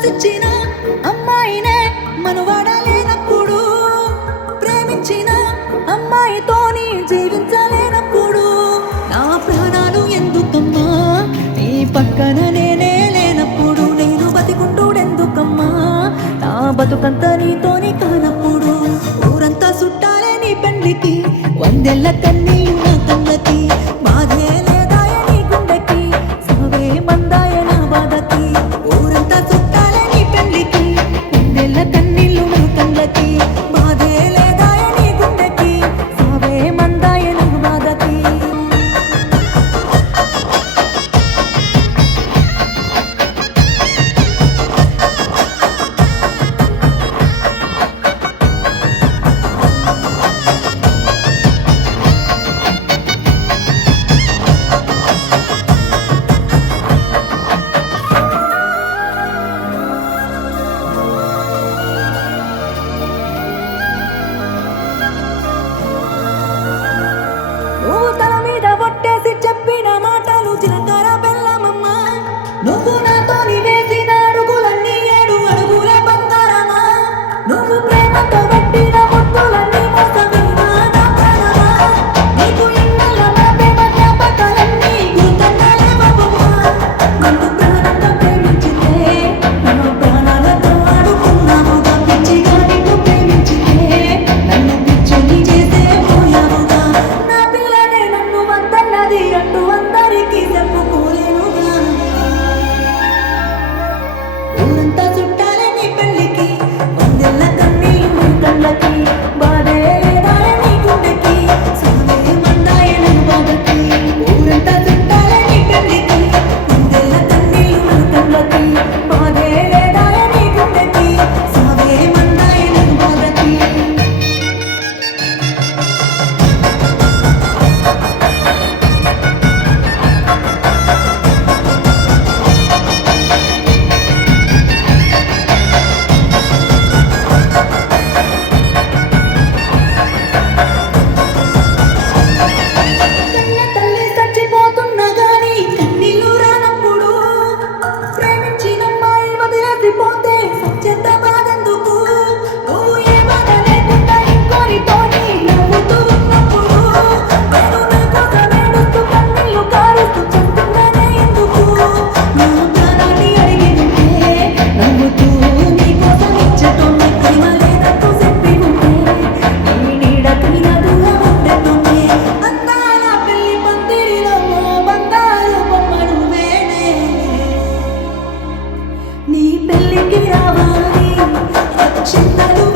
మనసిచ్చిన అమ్మాయినే మనవాడలేనప్పుడు, ప్రేమించిన అమ్మాయితోని జీవించలేనప్పుడు నా ప్రాణాలు ఎందుకమ్మా నీ పక్కన నేనే లేనప్పుడు, నేను బతికుంటూడెందుకమ్మా నా బతుకంతా నీతోని కానప్పుడు. ఊరంతా చుట్టాలే నీ పెండ్లికి, వందెళ్ళ కన్నీళ్ళు నా కళ్ళకి, బాధే లేదాయ నీ గుండెకి, సావే మందాయ నా బాధకి. ఊరంతా చుట్టాలే నీ పెండ్లికి, వందెళ్ళ కన్నీళ్ళు నా కళ్ళకి, బాధే లేదాయ నీ గుండెకి, సావే మందాయ నా బాధకి. నువ్వు తల మీద ఒట్టేసి చెప్పిన మాటలు జీలకర్ర బెల్లమమ్మా, నువ్వు నాతోని వేసిన అడుగులన్నీ 7 అడుగుల బంగారమా, నువ్వు ప్రేమతో పెట్టిన ముద్దులన్నీ మోసమేనా నా ప్రాణమా, నీకు ఇన్నాళ్ళ నా ప్రేమ జ్ఞాపకాలన్నీ గుర్తుండలేవమ్మా. నన్ను ప్రాణంగా ప్రేమించితే నా ప్రాణాలతో ఆడుకున్నావుగా, పిచ్చిగా నిన్ను ప్రేమించితే నన్ను పిచ్చిని చేసే పోయావుగా. నా పిల్లనే నన్ను వద్దన్నది అంటూ అందరికీ చెప్పుకోలేనుగా. ఊరంతా చుట్టాలే నీ పెళ్ళికి, వందెళ్ళ కన్నీళ్ళు నీ కళ్ళకి, బాధే లేదాయ నీ గుండెకి, సావే మందాయ నా బాధకి. ఊరంతా చుట్టాలే నీ పెళ్ళికి, వందెళ్ళ కన్నీళ్ళు నా కళ్ళకి, బాధే లేదాయ నీ గుండెకి, సావే మందాయ నా బాధకి. కన్న తల్లి చచ్చిపోతున్నా గాని కన్నీళ్ళు రానప్పుడు, ప్రేమించిన అమ్మాయి వదిలేసిపోతే సచ్చేంత బాధెందుకు, నువ్వు ఏ బాధ లేకుండా ఇంకోరితోని నవ్వుతూ ఉన్నప్పుడు, నేను నీ కోసం ఏడుస్తూ కన్నీళ్ళు కారుస్తూ చెప్తున్నానే ఎందుకు. నా ప్రాణాన్ని అడిగి ఉంటే నవ్వుతూ నీ కోసం ఇచ్చేటోన్ని, ప్రేమ లేనట్టు చెప్పి ఉంటే నీ నీడకి నదుగా ఉండేటోన్ని. అందాల పెళ్లి పందిరిలో బంగారు బొమ్మ నువ్వేనే, నీ పెళ్ళికి రావాలి అక్షింతలు